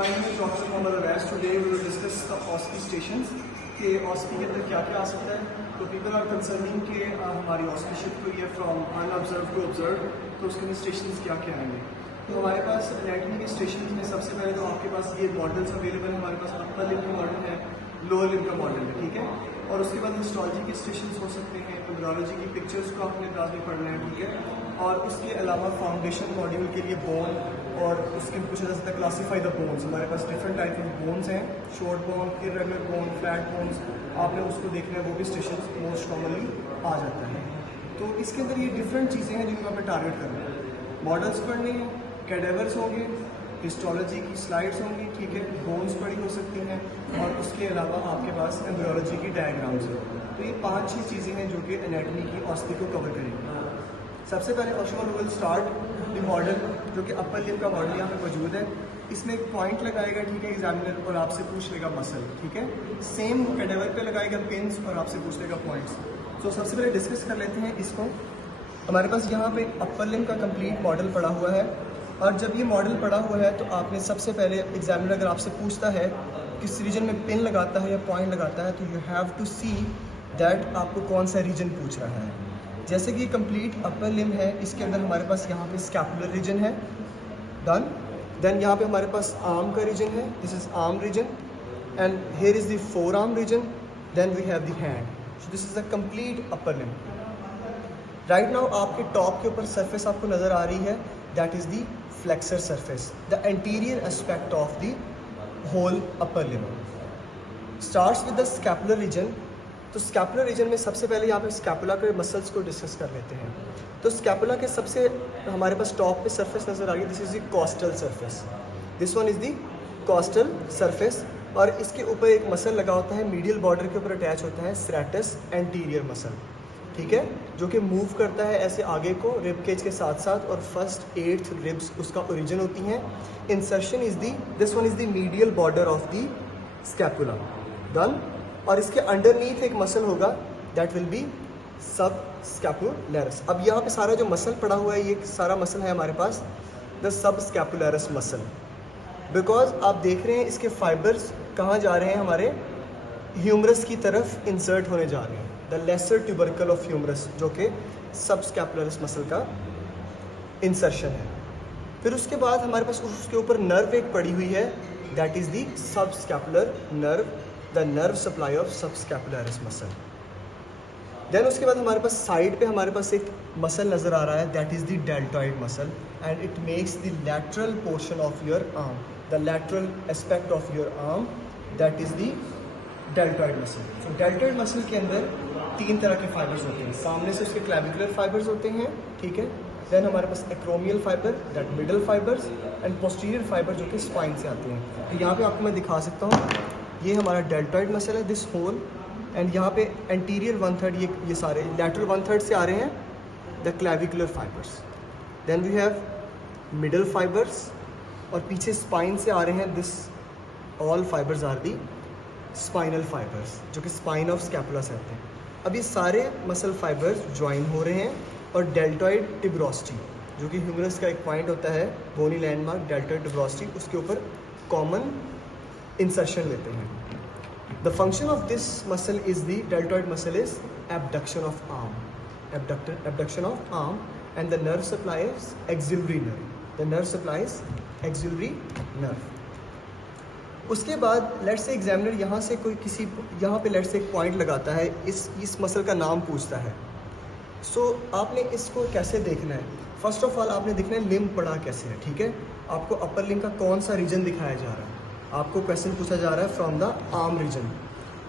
my name is Dr. Mohammad Awais. Today we will discuss the OSPE stations कि OSPE के अंदर क्या क्या आ सकता है. तो people are concerning कि हमारी OSPE शिफ्ट हुई है from unobserved to observed, तो उसके अंदर stations क्या क्या आएंगे. तो हमारे पास एनाटॉमी के स्टेशंस में सबसे पहले तो आपके पास ये मॉडल्स अवेलेबल है. हमारे पास अपर लिम्ब का मॉडल है, लोअर लिम्ब का मॉडल है, ठीक है. और उसके बाद हिस्टोलॉजी के स्टेशंस हो सकते हैं, एम्ब्रियोलॉजी की पिक्चर्स को आपने क्लास में पढ़ना है, ठीक है. और उसके अलावा फाउंडेशन मॉड्यूल के लिए बोन और उसके पूछा जा सकता है क्लासीफाई द बोन्स. हमारे पास डिफरेंट टाइप ऑफ बोन्स हैं, short bone, irregular bone, flat bones. आपने उसको देखना है, वो भी स्टेशन मोस्ट कॉमनली आ जाता है. तो इसके अंदर ये डिफरेंट चीज़ें हैं जिनको आपने टारगेट करना है. मॉडल्स पढ़ने हैं, कैडेवर्स होंगे, हिस्टोलॉजी की स्लाइड्स होंगी, ठीक है, बोन्स पढ़ी हो सकती हैं, और उसके अलावा आपके पास एम्ब्रियोलॉजी की डायग्राम्स हैं. तो ये 5-6 चीज़ें हैं जो कि एनाटॉमी की OSPE को कवर करेंगी. सबसे पहले first of all will start the model, जो कि अपर लिम्ब का मॉडल यहाँ पे मौजूद है. इसमें एक पॉइंट लगाएगा, ठीक है, एग्जामिनर, और आपसे पूछ लेगा मसल, ठीक है. सेम कैडेवर पे लगाएगा पिन्स और आपसे पूछ लेगा पॉइंट्स. तो सबसे पहले डिस्कस कर लेते हैं इसको. हमारे पास यहाँ पे अपर लिम्ब का कंप्लीट मॉडल पड़ा हुआ है, और जब ये मॉडल पड़ा हुआ है तो आपने सबसे पहले एग्जामिनर अगर आपसे पूछता है किस रीजन में पिन लगाता है या पॉइंट लगाता है, तो you have to see that आपको कौन सा रीजन पूछ रहा है. जैसे कि कंप्लीट अपर लिम्ब है, इसके अंदर हमारे पास यहाँ पे स्कैपुलर रीजन है, डन. देन यहाँ पे हमारे पास आर्म का रीजन है, this is arm region, and here is the forearm region. Then we have the hand. So this is the complete upper limb. Right now आपके top के ऊपर सरफेस आपको नज़र आ रही है, that is the flexor surface, the anterior aspect of the whole upper limb. Starts with the scapular reason. तो scapular region में सबसे पहले यहाँ पे स्कैपुला के मसल्स को डिस्कस कर लेते हैं. तो स्कैपुला के सबसे हमारे पास टॉप पे सरफेस नज़र आ रही है, this is the costal surface. This one is the costal surface, और इसके ऊपर एक मसल लगा होता है, मीडियल बॉर्डर के ऊपर अटैच होता है स्ट्रैटस एंटीरियर मसल, ठीक है, जो कि मूव करता है ऐसे आगे को रिब केज के साथ साथ, और फर्स्ट 8th रिब्स उसका ओरिजिन होती हैं. Insertion is the, this one is the medial border of the scapula, done. और इसके अंडरनीथ एक मसल होगा, दैट विल बी सब स्कैपुलैरिस. अब यहाँ पे सारा जो मसल पड़ा हुआ है, ये सारा मसल है हमारे पास द सब स्कैपुलैरिस मसल. बिकॉज आप देख रहे हैं इसके फाइबर्स कहाँ जा रहे हैं, हमारे ह्यूमरस की तरफ इंसर्ट होने जा रहे हैं, the lesser tubercle of humerus, जो कि सब स्कैपुलरिस मसल का इंसर्शन है. फिर उसके बाद हमारे पास उसके ऊपर नर्व एक पड़ी हुई है, दैट इज़ दी सब scapular nerve, the nerve supply of सब स्कैपुलरिस मसल. देन उसके बाद हमारे पास साइड पे हमारे पास एक मसल नज़र आ रहा है, that is the deltoid muscle, and it makes the lateral portion of your arm, the lateral aspect of your arm, that is the deltoid muscle. तो डेल्टॉइड मसल के अंदर 3 तरह के फाइबर्स होते हैं. सामने से उसके क्लैविकुलर फाइबर्स होते हैं, ठीक है. देन हमारे पास acromial fibre, that middle fibres, and posterior fibre जो कि स्पाइन से आते हैं. तो यहाँ पे आपको मैं दिखा सकता हूँ, ये हमारा डेल्टॉइड मसल है, दिस होल, एंड यहाँ पे एंटीरियर 1/3 ये सारे लैटरल 1/3 से आ रहे हैं the clavicular fibres. Then we have middle fibres, और पीछे स्पाइन से आ रहे हैं, this all fibres are the spinal fibres, जो कि स्पाइन ऑफ स्कैपुला से आते हैं. अब ये सारे मसल फाइबर्स ज्वाइन हो रहे हैं, और डेल्टॉइड टिब्रोस्टी, जो कि ह्यूमरस का एक पॉइंट होता है, बोनी लैंडमार्क डेल्टॉइड टिब्रोस्टी, उसके ऊपर कॉमन इंसर्शन लेते हैं. The function of this muscle is the deltoid muscle is abduction of arm, abduction of arm, and the nerve supplies axillary nerve, the nerve supplies axillary nerve. उसके बाद let's say examiner यहाँ से कोई किसी यहाँ पे लेट्स से एक point लगाता है, इस मसल का नाम पूछता है. सो आपने इसको कैसे देखना है? फर्स्ट ऑफ ऑल आपने देखना है लिम्ब पड़ा कैसे है, ठीक है. आपको अपर लिम्ब का कौन सा रीजन दिखाया जा रहा है, आपको क्वेश्चन पूछा जा रहा है from the arm region,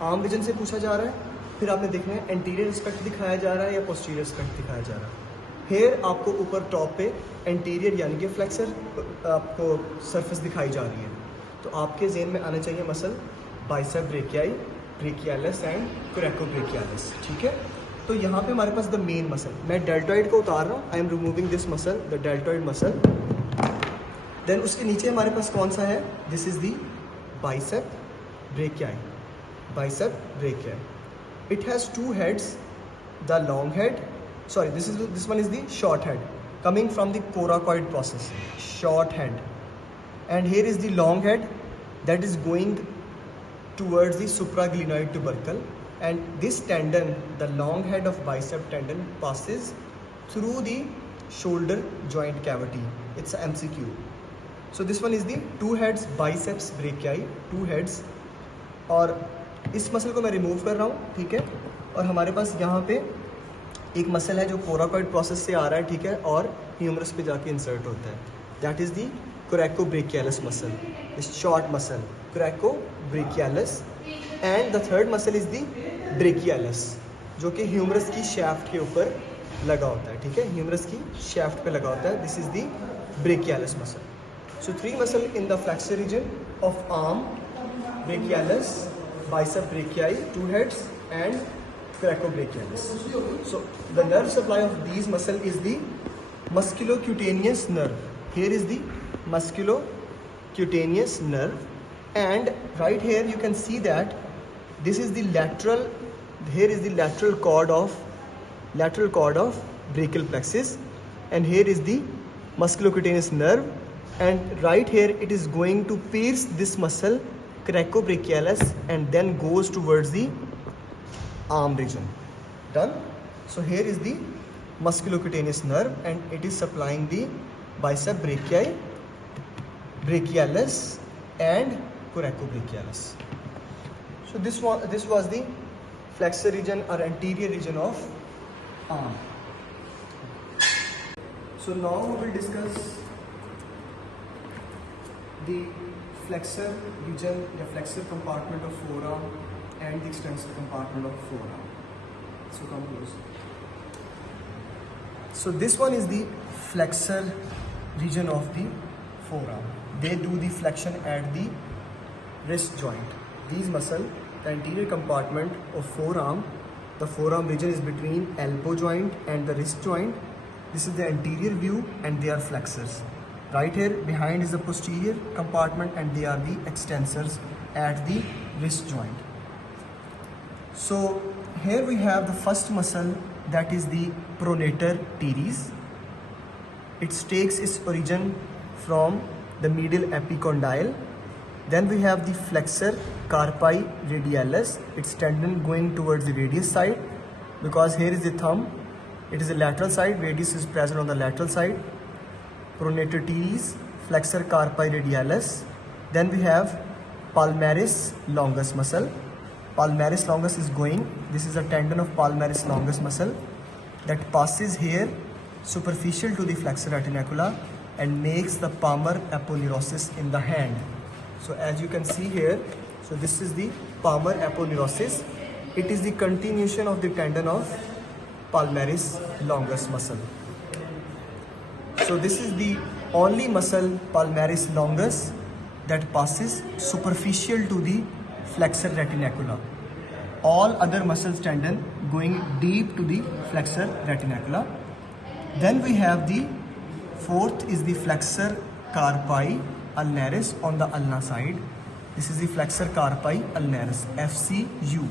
arm region से पूछा जा रहा है. फिर आपने देखना है एंटीरियर एस्पेक्ट दिखाया जा रहा है या पोस्टीरियर एस्पेक्ट दिखाया जा रहा है. हेयर आपको ऊपर टॉप पे एंटीरियर यानी कि फ्लेक्सर आपको सरफेस दिखाई जा रही है. तो आपके ज़हन में आना चाहिए muscle bicep brachii, brachialis and coracobrachialis, ठीक है. तो यहाँ पे हमारे पास द मेन मसल, मैं डेल्टॉइड को उतार रहा हूँ, I am removing this muscle, the deltoid muscle. Then उसके नीचे हमारे पास कौन सा है, this is the bicep brachii, bicep brachii. It has 2 heads, the long head, sorry, this one is the short head coming from the coracoid process, short head, and here is the long head that is going towards the supraglenoid tubercle, and this tendon, the long head of bicep tendon, passes through the shoulder joint cavity. It's a MCQ. So this one is the two heads biceps brachii, two heads, और इस muscle को मैं remove कर रहा हूँ, ठीक है। और हमारे पास यहाँ पे एक मसल है जो कोराकॉइड प्रोसेस से आ रहा है, ठीक है, और ह्यूमरस पे जाके इंसर्ट होता है, that is the coracobrachialis muscle, this short muscle coracobrachialis. And the third muscle is the brachialis, जो कि ह्यूमरस की शैफ्ट के ऊपर लगा होता है, ठीक है, ह्यूमरस की शैफ्ट पे लगा होता है, this is the brachialis muscle. So three muscle in the flexor region of arm, brachialis, bicep brachii, two heads, and coracobrachialis. So the nerve supply of these muscle is the musculocutaneous nerve. Here is the musculocutaneous nerve, and right here you can see that this is the lateral. Here is the lateral cord of brachial plexus, and here is the musculocutaneous nerve, and right here it is going to pierce this muscle coracobrachialis and then goes towards the arm region. Done. So here is the musculocutaneous nerve, and it is supplying the bicep brachii, brachialis, and coracobrachialis. So this was the flexor region or anterior region of arm. So now we will discuss the flexor region, the flexor compartment of forearm, and the extensor compartment of forearm. So come close. So this one is the flexor region of the forearm. They do the flexion at the wrist joint. These muscle, the anterior compartment of forearm, the forearm region is between elbow joint and the wrist joint. This is the anterior view, and they are flexors. Right here behind is the posterior compartment, and they are the extensors at the wrist joint. So here we have the first muscle, that is the pronator teres. It takes its origin from the medial epicondyle. Then we have the flexor carpi radialis. Its tendon going towards the radius side, because here is the thumb. It is the lateral side, radius is present on the lateral side. Pronator teres, flexor carpi radialis. Then we have palmaris longus muscle. Palmaris longus is going, this is a tendon of palmaris longus muscle that passes here superficial to the flexor retinacula and makes the palmar aponeurosis in the hand. So as you can see here, so this is the palmar aponeurosis. It is the continuation of the tendon of palmaris longus muscle. So this is the only muscle, palmaris longus, that passes superficial to the flexor retinacula. All other muscles tendon going deep to the flexor retinacula. Then we have the fourth is the flexor carpi ulnaris on the ulna side. This is the flexor carpi ulnaris, FCU.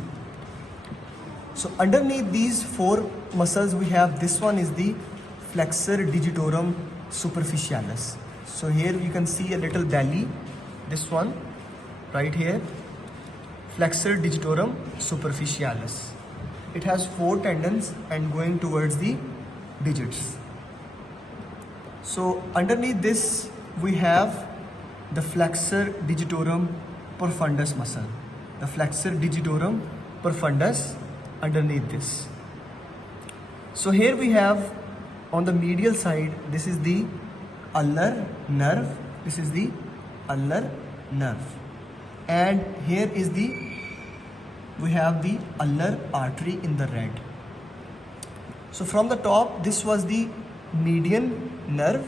So underneath these four muscles we have, this one is the flexor digitorum superficialis. So here you can see a little belly, this one right here, flexor digitorum superficialis. It has four tendons and going towards the digits. So underneath this we have the flexor digitorum profundus muscle, the flexor digitorum profundus underneath this. So here we have on the medial side, this is the ulnar nerve, this is the ulnar nerve, and here is the, we have the ulnar artery in the red. So from the top, this was the median nerve.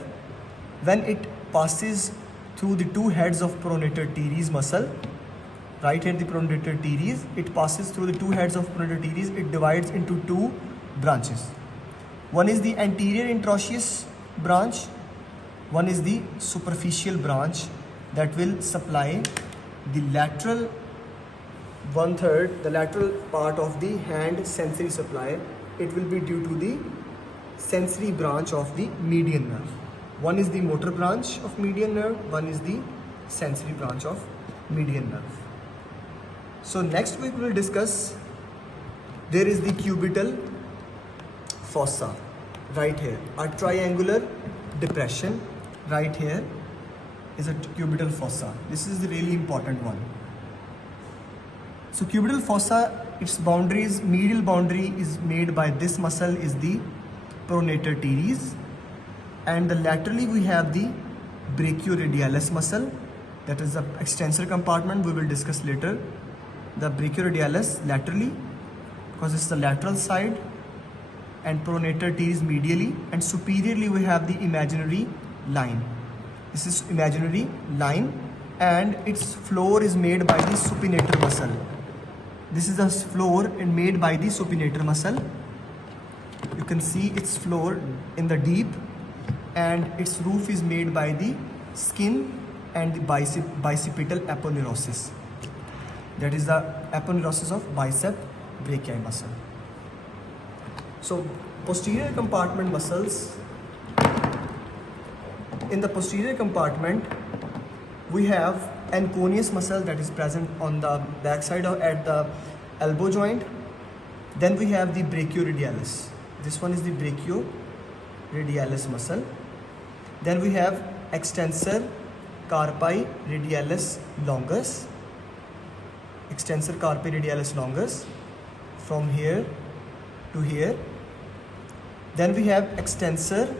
When it passes through the two heads of pronator teres muscle, right here the pronator teres, it passes through the two heads of pronator teres, it divides into two branches. One is the anterior interosseous branch, one is the superficial branch that will supply the lateral one-third, the lateral part of the hand sensory supply. It will be due to the sensory branch of the median nerve. One is the motor branch of median nerve, one is the sensory branch of median nerve. So next week we will discuss, there is the cubital fossa right here, a triangular depression right here is a cubital fossa. This is the really important one. So cubital fossa, its boundaries, medial boundary is made by this muscle is the pronator teres, and the laterally we have the brachioradialis muscle, that is the extensor compartment, we will discuss later. The brachioradialis laterally, because it's the lateral side, and pronator teres medially, and superiorly we have the imaginary line. This is imaginary line, and its floor is made by the supinator muscle. This is the floor made by the supinator muscle. You can see its floor in the deep, and its roof is made by the skin and the bicipital aponeurosis. That is the aponeurosis of bicep brachii muscle. So posterior compartment muscles. In the posterior compartment, we have anconius muscle that is present on the back side or at the elbow joint. Then we have the brachioradialis. This one is the brachioradialis muscle. Then we have extensor carpi radialis longus. Extensor carpi radialis longus from here to here. Then we have extensor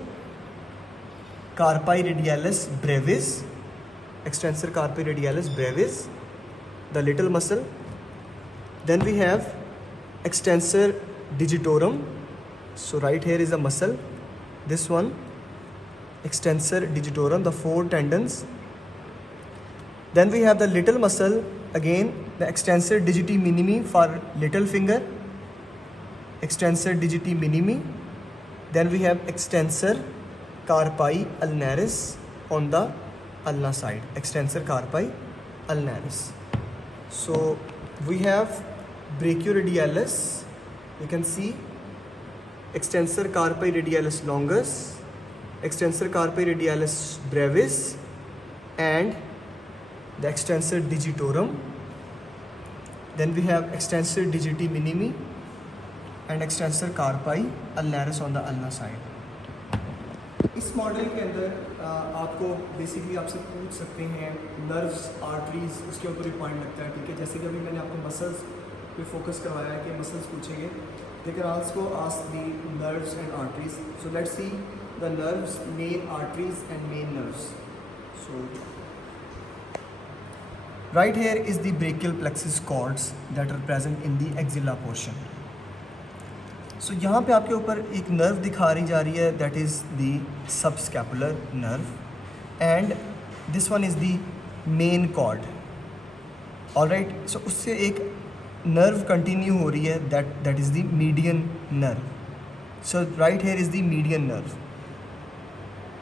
carpi radialis brevis. Extensor carpi radialis brevis, the little muscle. Then we have extensor digitorum. So right here is a muscle. This one, extensor digitorum, the 4 tendons. Then we have the little muscle, again the extensor digiti minimi for little finger. Extensor digiti minimi. Then we have extensor carpi ulnaris on the ulna side, extensor carpi ulnaris. So we have brachioradialis, you can see extensor carpi radialis longus, extensor carpi radialis brevis, and the extensor digitorum. Then we have extensor digiti minimi and extensor carpi ulnaris on the ulna side. इस model के अंदर आपको basically आपसे पूछ सकते हैं nerves, arteries, उसके ऊपर ही पॉइंट लगता है, ठीक है। जैसे कि अभी मैंने आपको मसल्स पे फोकस करवाया है कि मसल्स पूछेंगे, they can also ask the nerves and arteries. So let's see the nerves, main arteries and main nerves. So right here is the brachial plexus cords that are present in the axilla portion. So यहाँ पे आपके ऊपर एक nerve दिखा रही जा रही है, that is the subscapular nerve, and this one is the main cord. Alright, so उससे एक नर्व कंटिन्यू हो रही है, that is the median nerve. So right here is the median nerve.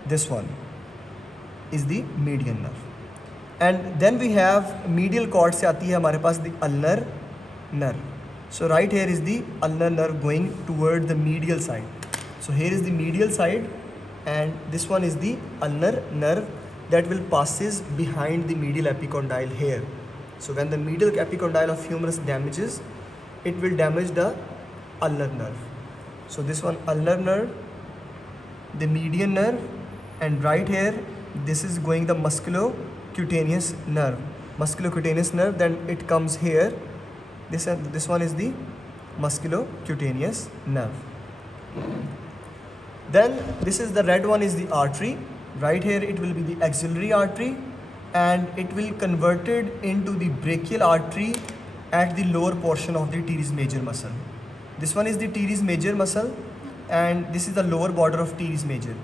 This one is the median nerve. And then we have medial cord से आती है हमारे पास the ulnar nerve. So right here is the ulnar nerve going toward the medial side. So here is the medial side, and this one is the ulnar nerve that will passes behind the medial epicondyle here. So when the medial epicondyle of humerus damages, it will damage the ulnar nerve. So this one ulnar nerve, the median nerve, and right here this is going the musculocutaneous nerve. Musculocutaneous nerve, then it comes here. This one is the musculocutaneous nerve. Then this is the red one is the artery. Right here it will be the axillary artery, and it will converted into the brachial artery at the lower portion of the teres major muscle. This one is the teres major muscle, and this is the lower border of teres major.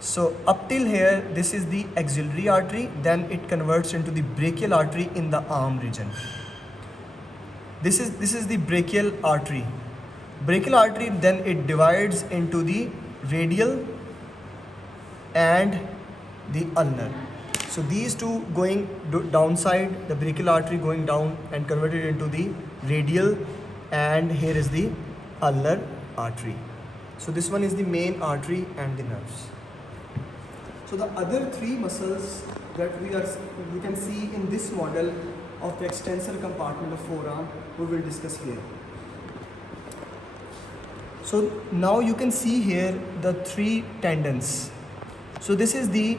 So up till here this is the axillary artery, then it converts into the brachial artery in the arm region. This is the brachial artery. Brachial artery, then it divides into the radial and the ulnar. So these two going downside, the brachial artery going down and converted into the radial, and here is the ulnar artery. So this one is the main artery and the nerves. So the other 3 muscles that we can see in this model of the extensor compartment of forearm, we will discuss here. So now you can see here the three tendons. So this is the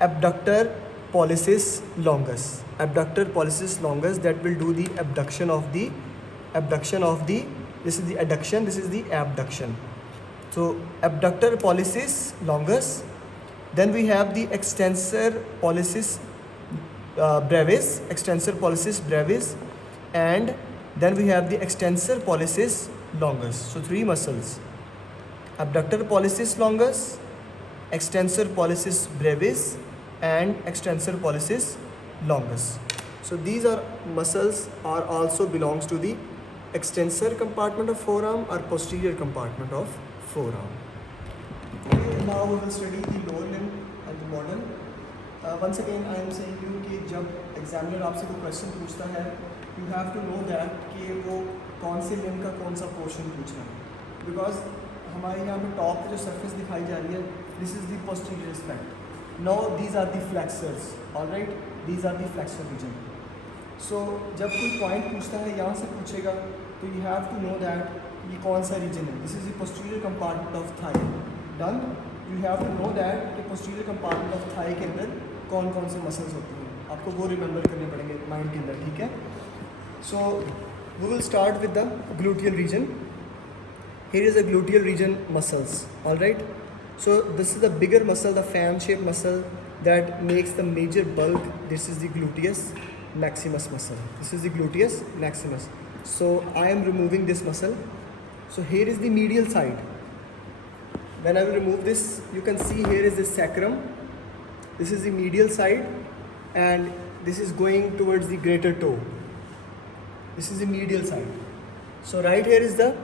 abductor pollicis longus. Abductor pollicis longus that will do the abduction of the, this is the adduction, this is the abduction. So abductor pollicis longus. Then we have the extensor pollicis brevis, and then we have the extensor pollicis longus. So three muscles: abductor pollicis longus, extensor pollicis brevis, and extensor pollicis longus. So these are muscles are also belongs to the extensor compartment of forearm or posterior compartment of forearm. Okay, now we will study the lower limb and the model. Once again I am saying you कि जब examiner आपसे कोई question पूछता है, you have to know that कि वो कौन से limb का कौन सा portion पूछ रहा है, because हमारे यहाँ पे top पे जो surface दिखाई जा रही है, this is the posterior aspect. Now these are the flexors, all right? These are the flexor region. So जब कोई point पूछता है यहाँ से पूछेगा, तो you have to know that ये कौन सा region है. This is the posterior compartment of thigh. Done. You have to know that कि posterior compartment of thigh के अंदर कौन कौन से muscles होती हैं. आपको वो remember करने पड़ेंगे mind के अंदर, ठीक है? So we will start with the gluteal region. Here is the gluteal region muscles. All right. So this is the bigger muscle, the fan-shaped muscle that makes the major bulk. This is the gluteus maximus muscle. This is the gluteus maximus. So I am removing this muscle. So here is the medial side. When I will remove this, you can see here is the sacrum. This is the medial side, and this is going towards the greater toe. This is the medial side. So right here is the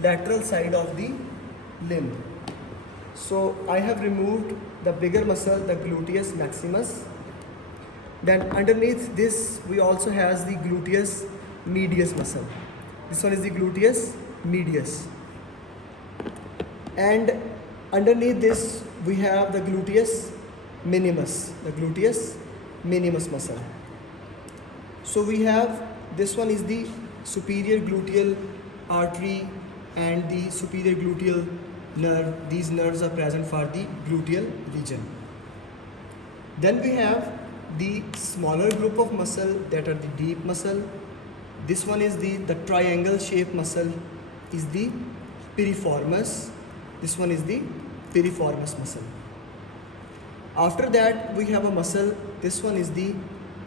lateral side of the limb. So I have removed the bigger muscle, the gluteus maximus. Then underneath this, we also has the gluteus medius muscle. This one is the gluteus medius. And underneath this, we have the gluteus minimus, muscle. So we have, this one is the superior gluteal artery and the superior gluteal nerve. These nerves are present for the gluteal region. Then we have the smaller group of muscle that are the deep muscle. This one is the triangle shaped muscle is the piriformis. This one is the piriformis muscle. After that, we have a muscle. This one is the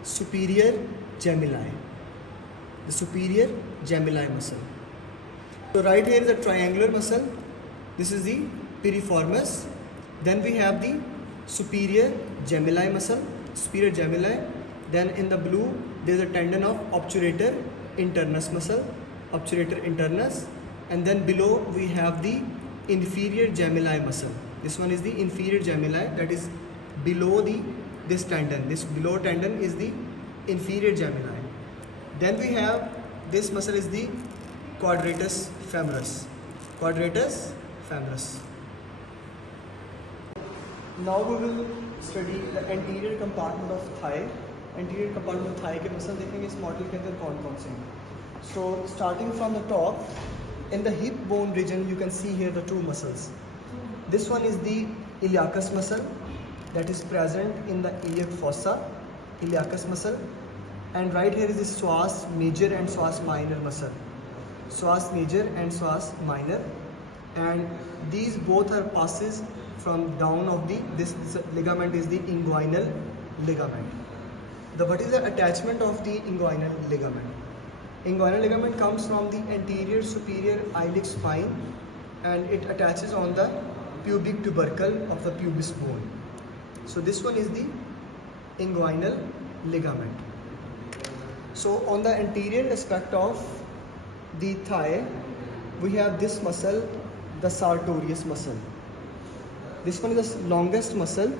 superior gemini. The superior gemini muscle. So right here is a triangular muscle. This is the piriformis. Then we have the superior gemini muscle. Superior gemini. Then in the blue, there is a tendon of obturator internus muscle. Obturator internus. And then below we have the inferior gemini muscle. This one is the inferior gemini, that is below this tendon. This below tendon is the inferior gemini. Then we have this muscle is the quadratus femoris. Quadratus femoris. Now we will study the anterior compartment of thigh. Anterior compartment of thigh के muscle देखेंगे इस model के अंदर कौन-कौन से हैं. So starting from the top, in the hip bone region, you can see here the two muscles. This one is the iliacus muscle that is present in the iliac fossa, iliacus muscle. And right here is the psoas major and psoas minor muscle. Psoas major and psoas minor. And these both are passes from down of this ligament is the inguinal ligament. What is the attachment of the inguinal ligament? Inguinal ligament comes from the anterior superior iliac spine and it attaches on the pubic tubercle of the pubis bone. So this one is the inguinal ligament. So on the anterior aspect of the thigh, we have this muscle, the sartorius muscle. This one is the longest muscle,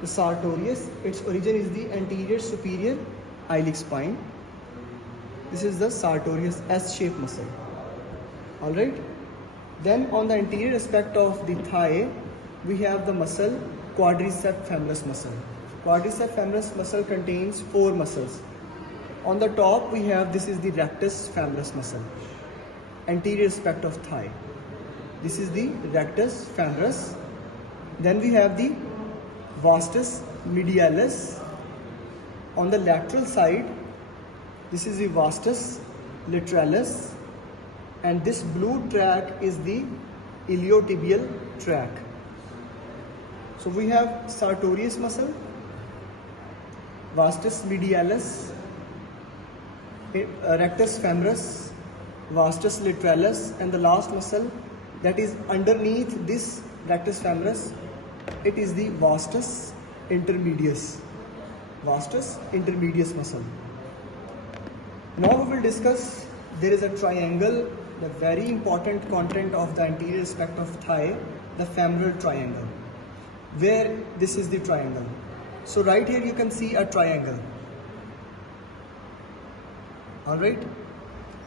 the sartorius. Its origin is the anterior superior iliac spine. This is the sartorius S-shaped muscle. Alright. Then on the anterior aspect of the thigh, we have the muscle quadriceps femoris muscle. Quadriceps femoris muscle contains 4 muscles. On the top we have, this is the rectus femoris muscle, anterior aspect of thigh. This is the rectus femoris. Then we have the vastus medialis. On the lateral side, this is the vastus lateralis, and this blue track is the iliotibial track. So we have sartorius muscle, vastus medialis, rectus femoris, vastus lateralis, and the last muscle that is underneath this rectus femoris, it is the vastus intermedius. Vastus intermedius muscle. Now we will discuss, there is a triangle, the very important content of the anterior aspect of thigh, the femoral triangle, where this is the triangle. So right here you can see a triangle. Alright,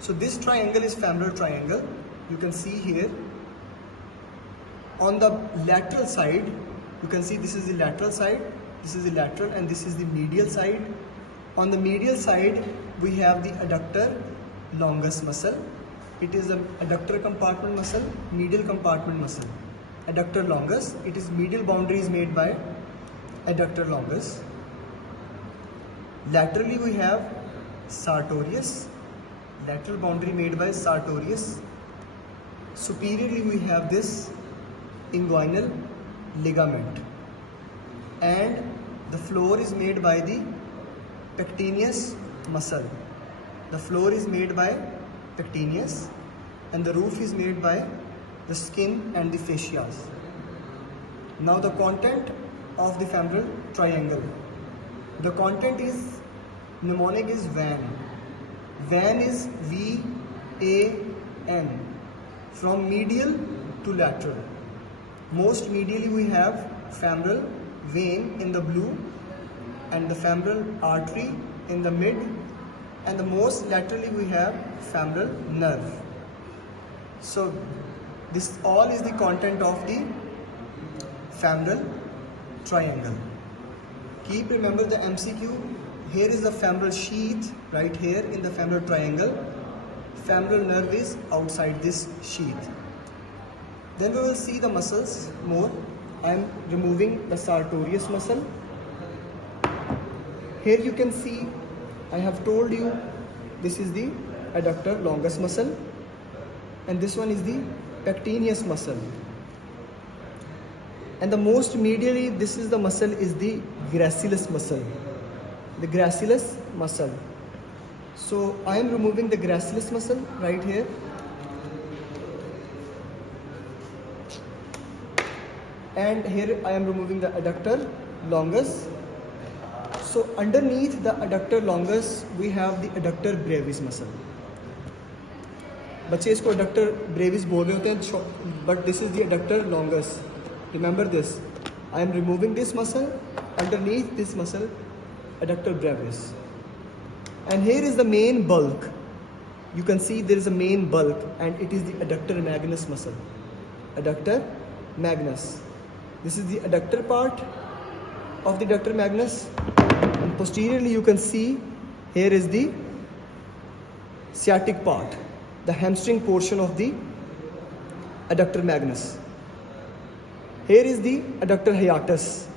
so this triangle is femoral triangle. You can see here. On the lateral side, you can see this is the lateral side, this is the lateral, and this is the medial side. On the medial side, we have the adductor longus muscle. It is the adductor compartment muscle, medial compartment muscle. Adductor longus, it is medial boundary is made by adductor longus. Laterally we have sartorius, lateral boundary made by sartorius. Superiorly we have this inguinal ligament, and the floor is made by the pectineus muscle. The floor is made by pectineus, and the roof is made by the skin and the fascias. Now the content of the femoral triangle. The content is, mnemonic is VAN. VAN is V-A-N, from medial to lateral. Most medially we have femoral vein in the blue, and the femoral artery in the mid, and the most laterally we have femoral nerve. So this all is the content of the femoral triangle. Keep remember the MCQ. Here is the femoral sheath right here in the femoral triangle. Femoral nerve is outside this sheath. Then we will see the muscles more. I am removing the sartorius muscle. Here you can see, I have told you, this is the adductor longus muscle, and this one is the pectineus muscle. And the most medially, this is the muscle is the gracilis muscle. The gracilis muscle. So I am removing the gracilis muscle right here. And here I am removing the adductor longus. So underneath the adductor longus we have the adductor brevis muscle. बच्चे इसको adductor brevis बोल रहे होते हैं, but this is the adductor longus. Remember this. I am removing this muscle. Underneath this muscle, adductor brevis. And here is the main bulk. You can see there is a main bulk, and it is the adductor magnus muscle. Adductor magnus. This is the adductor part of the adductor magnus. And posteriorly you can see here is the sciatic part, the hamstring portion of the adductor magnus. Here is the adductor hiatus,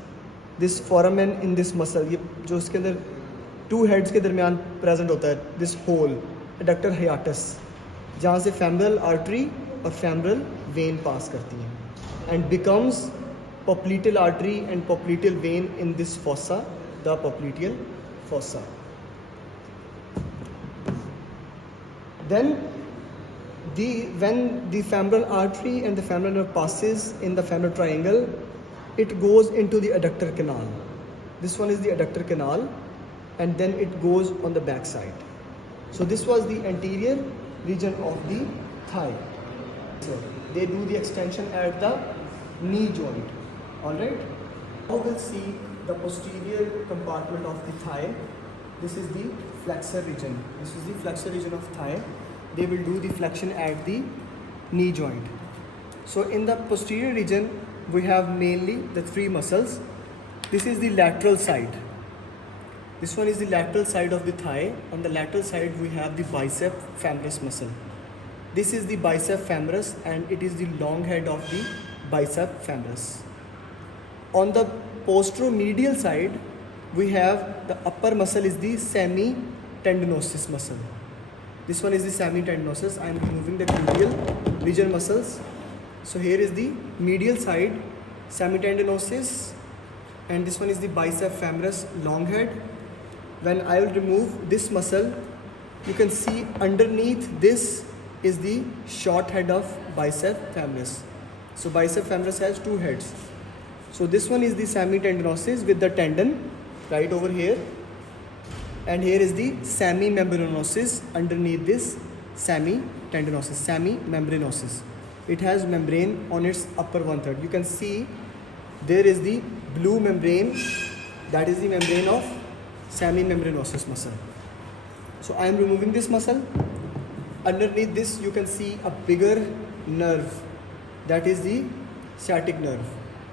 this foramen in this muscle, ये जो उसके अंदर two heads के दरमियान present होता है, this hole, adductor hiatus, जहाँ से femoral artery और femoral vein pass करती है, and becomes popliteal artery and popliteal vein in this fossa, the popliteal fossa. Then when the femoral artery and the femoral nerve passes in the femoral triangle, it goes into the adductor canal. This one is the adductor canal, and then it goes on the back side. So this was the anterior region of the thigh. So they do the extension at the knee joint. Alright? Now we'll see the posterior compartment of the thigh. This is the flexor region. This is the flexor region of thigh. They will do the flexion at the knee joint. So in the posterior region, we have mainly the three muscles. This is the lateral side. This one is the lateral side of the thigh. On the lateral side we have the bicep femoris muscle. This is the bicep femoris and it is the long head of the bicep femoris. On the posteromedial side we have the upper muscle is the semitendinosus muscle. This one is the semitendinosus. I am removing the gluteal region muscles. So here is the medial side semitendinosus and this one is the bicep femoris long head. When I will remove this muscle, you can see underneath this is the short head of bicep femoris. So bicep femoris has two heads. So this one is the semitendinosus with the tendon right over here. And here is the semimembranosus underneath this semitendinosus, semimembranosus. It has membrane on its upper one third. You can see there is the blue membrane, that is the membrane of semimembranosus muscle. So I am removing this muscle. Underneath this you can see a bigger nerve, that is the sciatic nerve.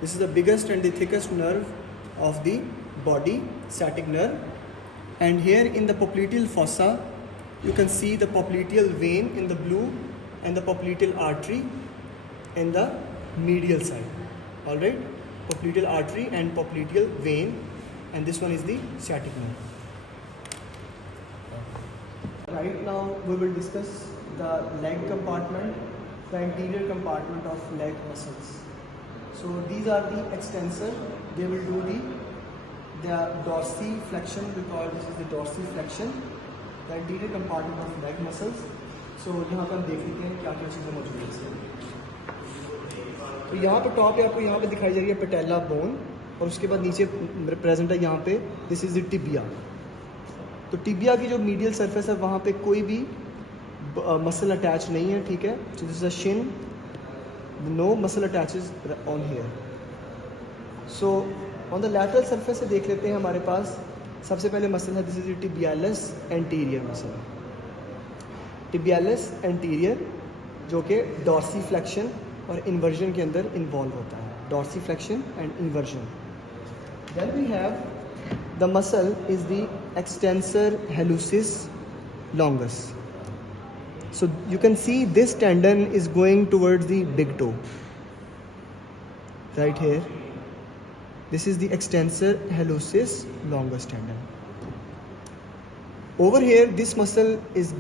This is the biggest and the thickest nerve of the body, sciatic nerve. And here in the popliteal fossa you can see the popliteal vein in the blue and the popliteal artery in the medial side. Alright, popliteal artery and popliteal vein, and this one is the sciatic nerve. Right now we will discuss the leg compartment, the anterior compartment of leg muscles. So these are the extensor. They will do the dorsiflexion. We call this is the dorsiflexion, the anterior compartment of leg muscles. So यहाँ पर हम देख लेते हैं क्या क्या चीज़ें मौजूद हैं इसमें. तो यहाँ पर टॉप पे आपको यहाँ पे दिखाई जा रही है पेटेला बोन और उसके बाद नीचे प्रेजेंट है यहाँ पे दिस इज द टिबिया. तो टिबिया की जो मीडियल सरफेस है वहाँ पे कोई भी मसल अटैच नहीं है, ठीक है. So this is a shin, no muscle attaches on here. So on the lateral surface से देख लेते हैं हमारे पास सबसे पहले मसल है this is tibialis anterior muscle. Tibialis anterior जो कि डॉर्सीफ्लेक्शन और इन्वर्जन के अंदर इन्वॉल्व होता है. Dorsiflexion and inversion. Then we have the muscle is the extensor hallucis longus. So you can see this tendon is going towards the big toe right here. This is the extensor hallucis longus tendon. Over here this muscle is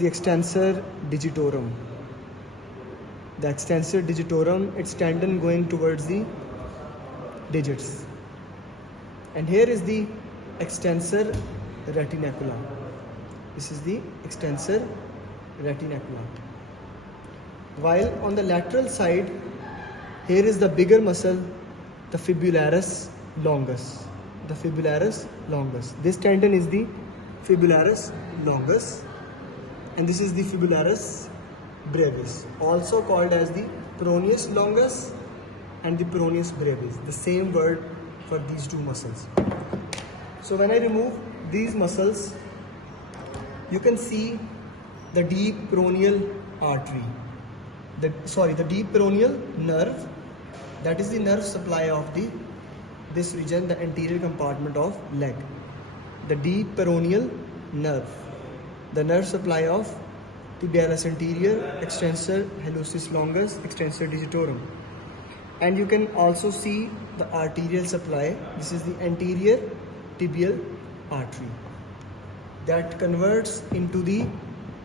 the extensor digitorum. The extensor digitorum, its tendon going towards the digits. And here is the extensor retinacula. This is the extensor retinacula. While on the lateral side, here is the bigger muscle, the fibularis longus. The fibularis longus. This tendon is the fibularis longus, and this is the fibularis brevis, also called as the peroneus longus and the peroneus brevis. The same word for these two muscles. So when I remove these muscles, you can see the deep peroneal artery, the deep peroneal nerve, that is the nerve supply of this region, the anterior compartment of leg. The deep peroneal nerve, the nerve supply of tibialis anterior, extensor hallucis longus, extensor digitorum. And you can also see the arterial supply. This is the anterior tibial artery that converts into the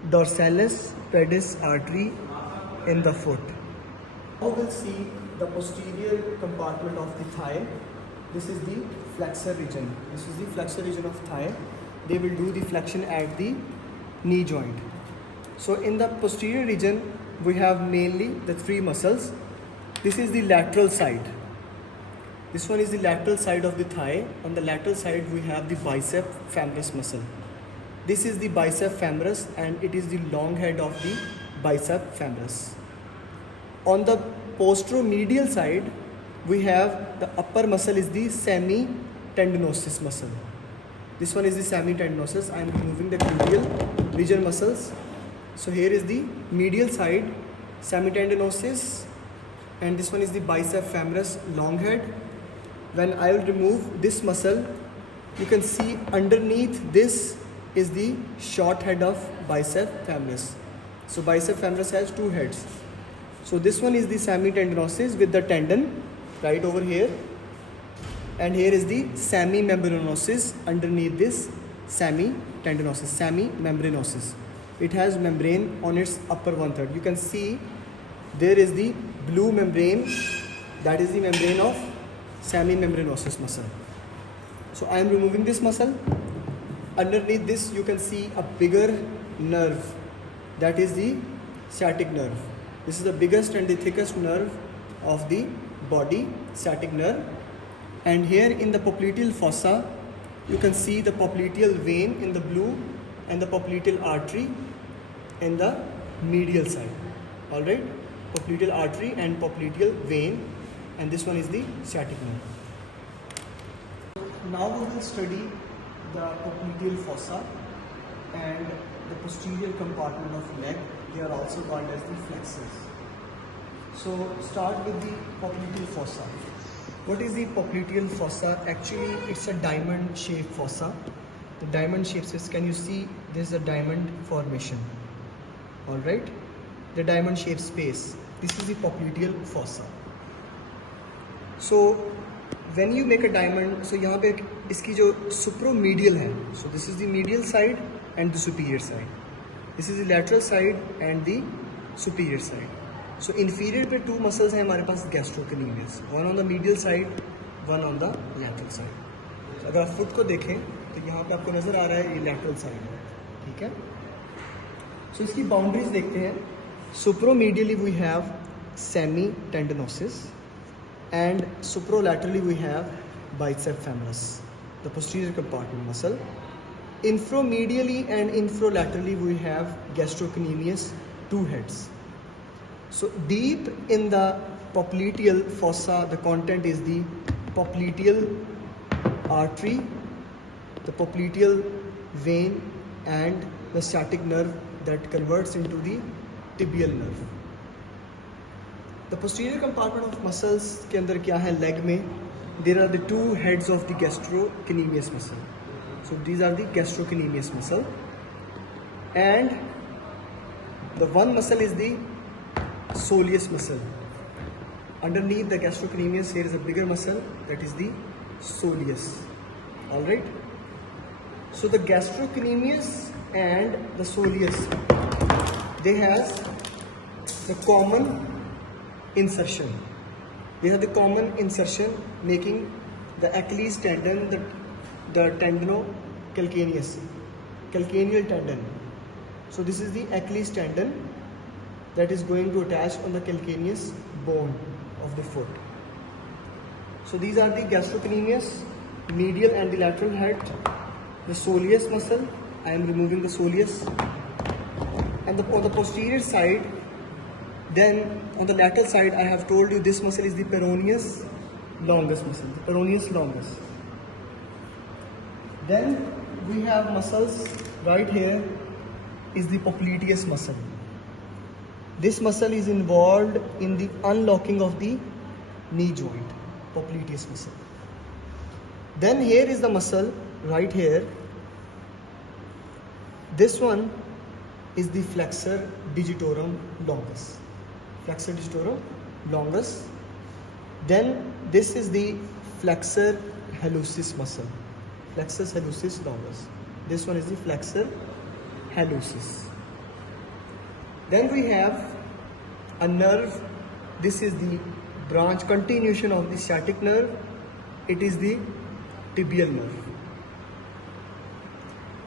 dorsalis pedis artery in the foot. Now we will see the posterior compartment of the thigh. This is the flexor region. This is the flexor region of thigh. They will do the flexion at the knee joint. So in the posterior region, we have mainly the three muscles. This is the lateral side. This one is the lateral side of the thigh. On the lateral side, we have the bicep femoris muscle. This is the bicep femoris and it is the long head of the bicep femoris. On the posteromedial side, we have the upper muscle is the semitendinosus muscle. This one is the semitendinosus. I am removing the gluteal region muscles. So here is the medial side semitendinosus and this one is the bicep femoris long head. when I will remove this muscle, you can see underneath this is the short head of bicep femoris. So bicep femoris has two heads. So this one is the semitendinosus with the tendon right over here, and here is the semimembranosus underneath this semitendinosus, semimembranosus. It has membrane on its upper one third. You can see there is the blue membrane, that is the membrane of semimembranosus muscle. So I am removing this muscle. Underneath this you can see a bigger nerve, that is the sciatic nerve. This is the biggest and the thickest nerve of the body, sciatic nerve. And here in the popliteal fossa, you can see the popliteal vein in the blue and the popliteal artery in the medial side. Alright, popliteal artery and popliteal vein, and this one is the sciatic nerve. Now we will study the popliteal fossa and the posterior compartment of leg. They are also called as the flexors. So start with the popliteal fossa. What is the popliteal fossa? Actually, it's a diamond shaped fossa. The diamond shape is, can you see there's a diamond formation? Alright, the diamond shaped space. This is the popliteal fossa. So when you make a diamond, so यहाँ पे इसकी जो supromedial है, so this is the medial side and the superior side. This is the lateral side and the superior side. So inferior पे two muscles हैं हमारे पास gastrocnemius, one on the medial side, one on the lateral side. So अगर आप foot को देखें तो यहाँ पे आपको नजर आ रहा है ये lateral side है, ठीक है? So इसकी boundaries देखते हैं. Supromedially we have semitendinosus and supralaterally we have bicep femoris, the posterior compartment muscle. Inframedially and infralaterally we have gastrocnemius, two heads. So deep in the popliteal fossa, the content is the popliteal artery, the popliteal vein and the sciatic nerve that converts into the tibial nerve. The posterior compartment of muscles के अंदर क्या है leg में? There are the two heads of the gastrocnemius muscle. So these are the gastrocnemius muscle, and the one muscle is the soleus muscle. Underneath the gastrocnemius, here is a bigger muscle, that is the soleus. All right. So the gastrocnemius and the soleus, they have the common insertion. They have the common insertion making the Achilles tendon, the tendinocalcaneus, calcaneal tendon. So this is the Achilles tendon that is going to attach on the calcaneus bone of the foot. So these are the gastrocnemius, medial and the lateral head, the soleus muscle. I am removing the soleus, and on the posterior side, then on the lateral side, I have told you this muscle is the peroneus longus muscle, the peroneus longus. Then we have muscles right here is the popliteus muscle. This muscle is involved in the unlocking of the knee joint, popliteus muscle. Then here is the muscle right here. This one is the flexor digitorum longus. Flexor digitorum longus. Then this is the flexor hallucis muscle. Flexus hallucis longus. This one is the flexor hallucis. Then we have a nerve. This is the branch continuation of the sciatic nerve. It is the tibial nerve.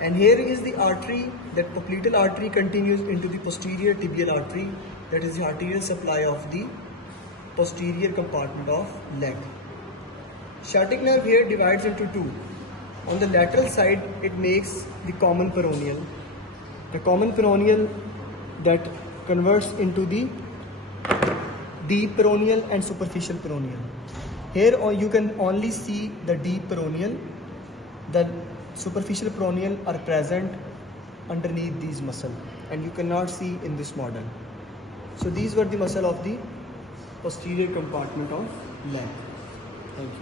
And here is the artery, that popliteal artery continues into the posterior tibial artery, that is the arterial supply of the posterior compartment of leg. Sciatic nerve here divides into two. On the lateral side, it makes the common peroneal. The common peroneal that converts into the deep peroneal and superficial peroneal. Here you can only see the deep peroneal. The superficial peroneal are present underneath these muscles, and you cannot see in this model. So these were the muscle of the posterior compartment of leg. Thank you.